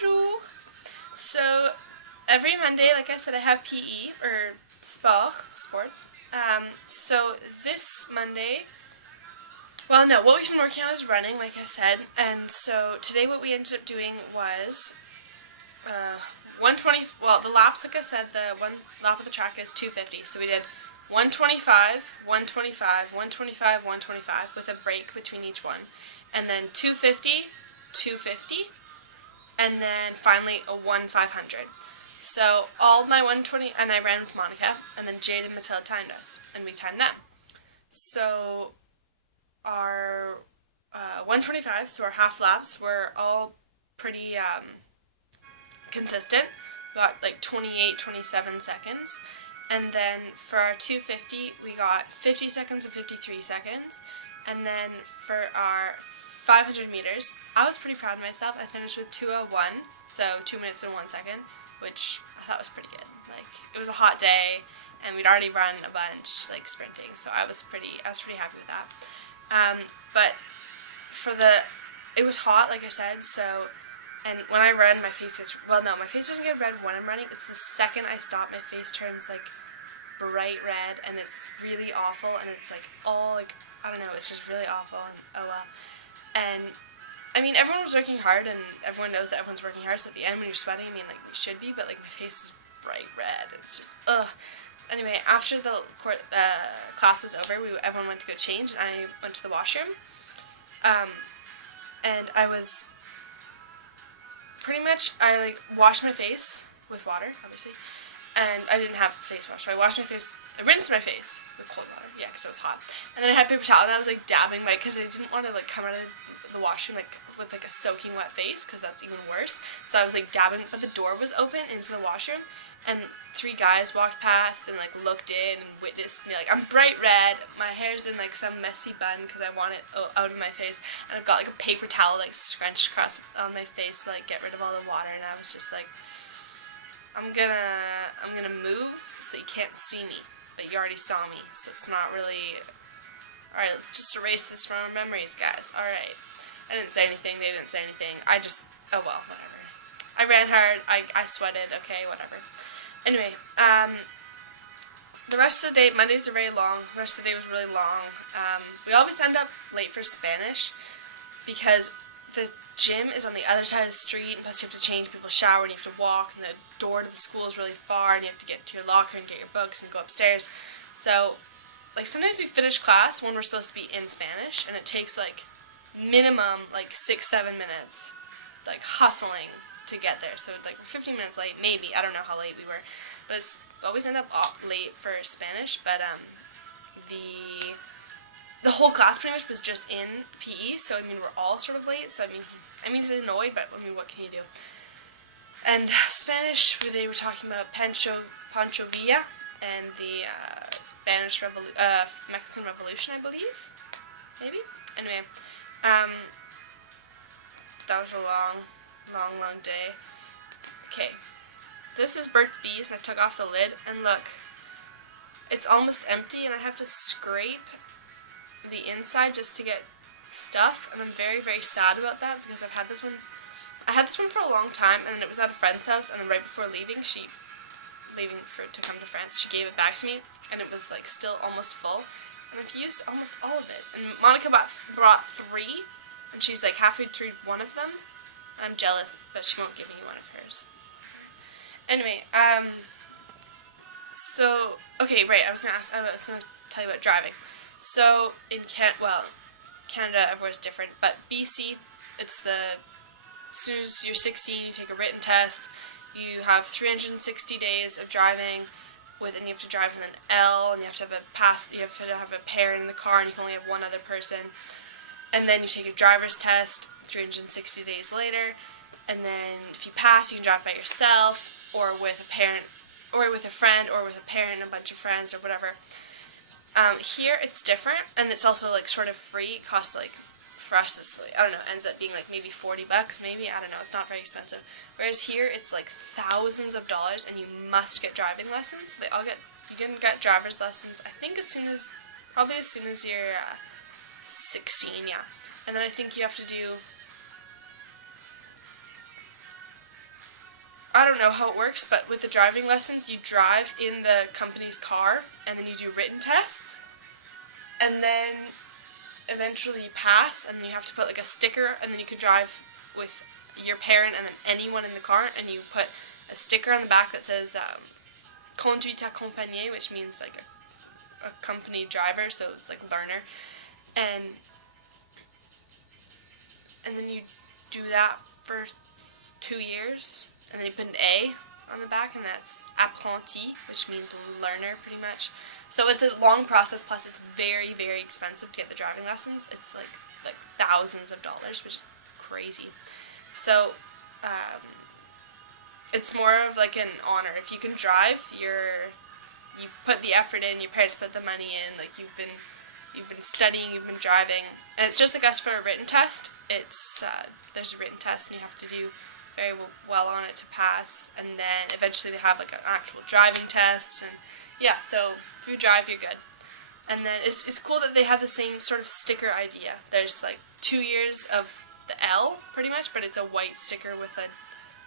Bonjour! So, every Monday, like I said, I have PE, or sports. So this Monday, well, no, what we've been working on is running, like I said, and so today what we ended up doing was 120, well, the laps, like I said, the one lap of the track is 250, so we did 125, 125, 125, 125, with a break between each one, and then 250, 250, and then finally a 1-500. So all my 120, and I ran with Monica, and then Jade and Matilda timed us, and we timed them. So our 125, so our half laps, were all pretty consistent. We got like 28, 27 seconds. And then for our 250, we got 50 seconds and 53 seconds. And then for our 500 meters, I was pretty proud of myself. I finished with 2:01, so 2 minutes and 1 second, which I thought was pretty good. Like, it was a hot day, and we'd already run a bunch, like sprinting, so I was pretty happy with that. But for it was hot, like I said, so, and when I run, my face gets, well, no, my face doesn't get red when I'm running. It's the second I stop, my face turns like bright red, and it's really awful, and it's like all like, I don't know, it's just really awful, and oh well. And I mean, everyone was working hard, and everyone knows that everyone's working hard, so at the end when you're sweating, I mean, like, you should be, but like my face is bright red. It's just, ugh. Anyway, after the class was over, everyone went to go change, and I went to the washroom. And I was pretty much, I like washed my face with water, obviously, and I didn't have a face wash, so I washed my face, I rinsed my face with cold water, yeah, because it was hot, and then I had paper towel, and I was like dabbing because I didn't want to like come out of the washroom like with like a soaking wet face, because that's even worse, so I was like dabbing, but the door was open into the washroom, and 3 guys walked past and like looked in and witnessed me. Like, I'm bright red, my hair's in like some messy bun because I want it out of my face, and I've got like a paper towel like scrunched across on my face to like get rid of all the water, and I was just like, I'm gonna move so you can't see me, but you already saw me, so it's not really, alright, let's just erase this from our memories, guys. Alright, I didn't say anything, they didn't say anything, I just, oh well, whatever. I ran hard, I sweated, okay, whatever. Anyway, the rest of the day, Mondays are very long, the rest of the day was really long. We always end up late for Spanish, because the gym is on the other side of the street, and plus you have to change people's shower, and you have to walk, and the door to the school is really far, and you have to get to your locker and get your books and go upstairs. So, like, sometimes we finish class when we're supposed to be in Spanish, and it takes like minimum like 6-7 minutes, like hustling to get there. So like 15 minutes late, maybe, I don't know how late we were, but it's always end up late for Spanish. But the whole class pretty much was just in PE, so I mean we're all sort of late, so I mean it's annoyed, but I mean what can you do? And Spanish, they were talking about Pancho Villa and the Mexican Revolution, I believe, maybe. Anyway, that was a long day. Okay, this is Burt's Bees, and I took off the lid, and look, it's almost empty, and I have to scrape the inside just to get stuff, and I'm very, very sad about that, because I had this one for a long time, and then it was at a friend's house, and then right before leaving, to come to France, she gave it back to me, and it was like still almost full, and I've used almost all of it, and Monica brought 3, and she's like halfway through one of them. I'm jealous, but she won't give me one of hers. Anyway, so, okay, right, I was gonna tell you about driving. So, in Canada, everywhere's different, but BC, it's as soon as you're 16, you take a written test, you have 360 days of driving, and you have to drive with an L, and you have to have a parent in the car, and you can only have one other person. And then you take a driver's test 360 days later, and then if you pass, you can drive by yourself, or with a parent, or with a friend, or with a parent and a bunch of friends, or whatever. Here it's different, and it's also like sort of free. It costs like, for us it's like, I don't know, ends up being like maybe $40, maybe, I don't know, it's not very expensive. Whereas here it's like thousands of dollars, and you must get driving lessons. You can get driver's lessons, I think probably as soon as you're 16, yeah. And then I think you have to do I don't know how it works, but with the driving lessons, you drive in the company's car, and then you do written tests, and then eventually you pass, and you have to put like a sticker, and then you can drive with your parent and then anyone in the car, and you put a sticker on the back that says conduite accompagnée, which means like a company driver, so it's like learner, and then you do that for 2 years, and then you put an A on the back, and that's apprenti, which means learner, pretty much. So it's a long process, plus it's very, very expensive to get the driving lessons. It's like thousands of dollars, which is crazy. So it's more of like an honor. If you can drive, you put the effort in, your parents put the money in, like you've been studying, you've been driving, and it's just like us for a written test. It's there's a written test, and you have to do very well on it to pass, and then eventually they have like an actual driving test, and yeah, so if you drive, you're good. And then it's cool that they have the same sort of sticker idea. There's like 2 years of the L, pretty much, but it's a white sticker with a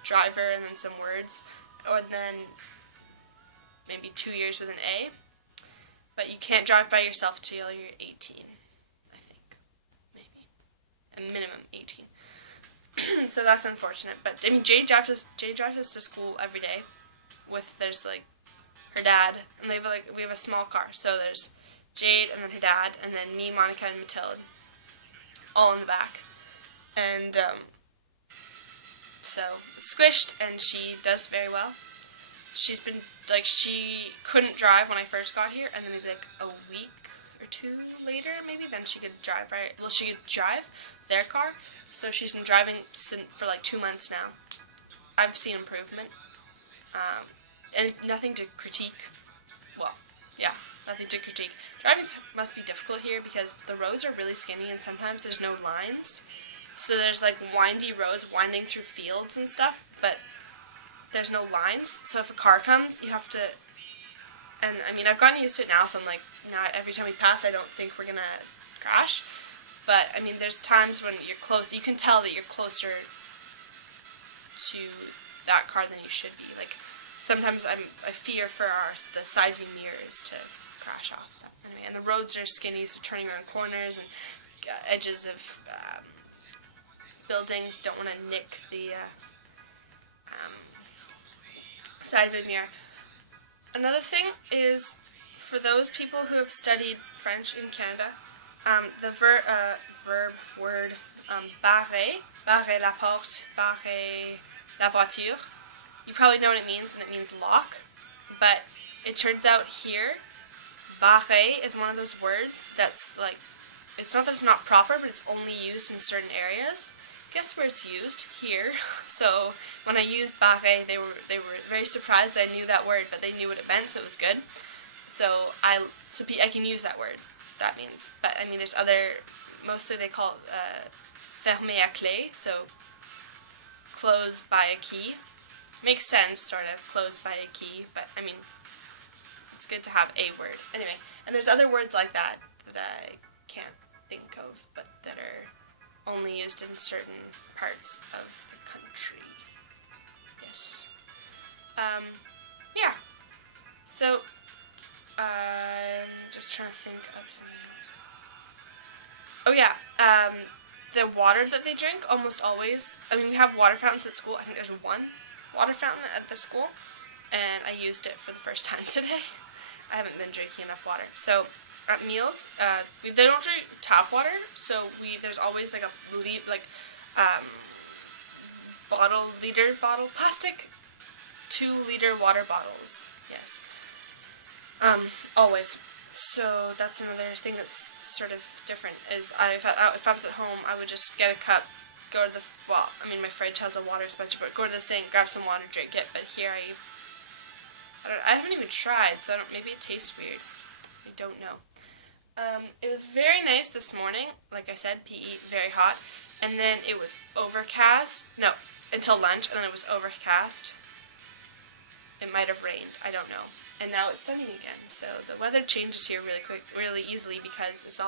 driver and then some words, or then maybe 2 years with an A. But you can't drive by yourself till you're 18, I think, maybe, a minimum 18. So that's unfortunate. But I mean, Jade drives us to school every day. There's like her dad, and we have a small car. So there's Jade, and then her dad, and then me, Monica, and Mathilde, all in the back. And so squished, and she does very well. She's been she couldn't drive when I first got here, and then maybe like a week or 2 later, maybe, then she could drive. She could drive their car. So she's been driving for like 2 months now. I've seen improvement, and nothing to critique. Well, yeah, nothing to critique. Driving must be difficult here because the roads are really skinny, and sometimes there's no lines. So there's like windy roads winding through fields and stuff, but there's no lines. So if a car comes, you have to, and I mean, I've gotten used to it now, so I'm like, now every time we pass, I don't think we're gonna crash. But I mean, there's times when you're close, you can tell that you're closer to that car than you should be. Like, sometimes I fear for the side view mirrors to crash off. But anyway, and the roads are skinny, so turning around corners and edges of buildings don't want to nick the side view mirror. Another thing is, for those people who have studied French in Canada, the word barrer la porte, barrer la voiture, you probably know what it means, and it means lock, but it turns out here, barrer is one of those words that's like, it's not that it's not proper, but it's only used in certain areas. Guess where it's used? Here. So when I used barrer, they were very surprised I knew that word, but they knew what it meant, so it was good. So I can use that word. That means, but I mean, there's other. Mostly they call it fermer à clé, so close by a key. Makes sense, sort of, close by a key, but I mean, it's good to have a word. Anyway, and there's other words like that I can't think of, but that are only used in certain parts of the country. Yes. Yeah. So, I'm just trying to think of something else. Oh yeah, the water that they drink, almost always, I mean, we have water fountains at school. I think there's one water fountain at the school, and I used it for the first time today. I haven't been drinking enough water. So at meals, they don't drink tap water, so there's always like a plastic 2-liter water bottles. Yes. Always. So that's another thing that's sort of different, is if I was at home, I would just get a cup, go to my fridge has a water dispenser, but go to the sink, grab some water, drink it. But here I haven't even tried, so maybe it tastes weird. I don't know. It was very nice this morning. Like I said, PE, very hot. And then it was overcast. No, until lunch, and then it was overcast. It might have rained. I don't know. And now it's sunny again. So the weather changes here really easily, because it's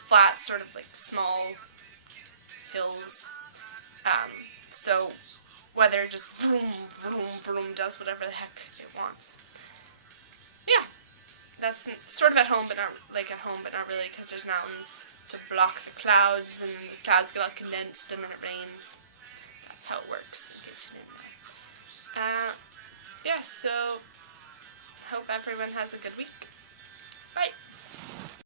flat, sort of like small hills. So weather just vroom, vroom, vroom, does whatever the heck it wants. Yeah, that's sort of at home, but not really, because there's mountains to block the clouds, and the clouds get all condensed, and then it rains. That's how it works, in case you didn't know. Yeah, so hope everyone has a good week. Bye.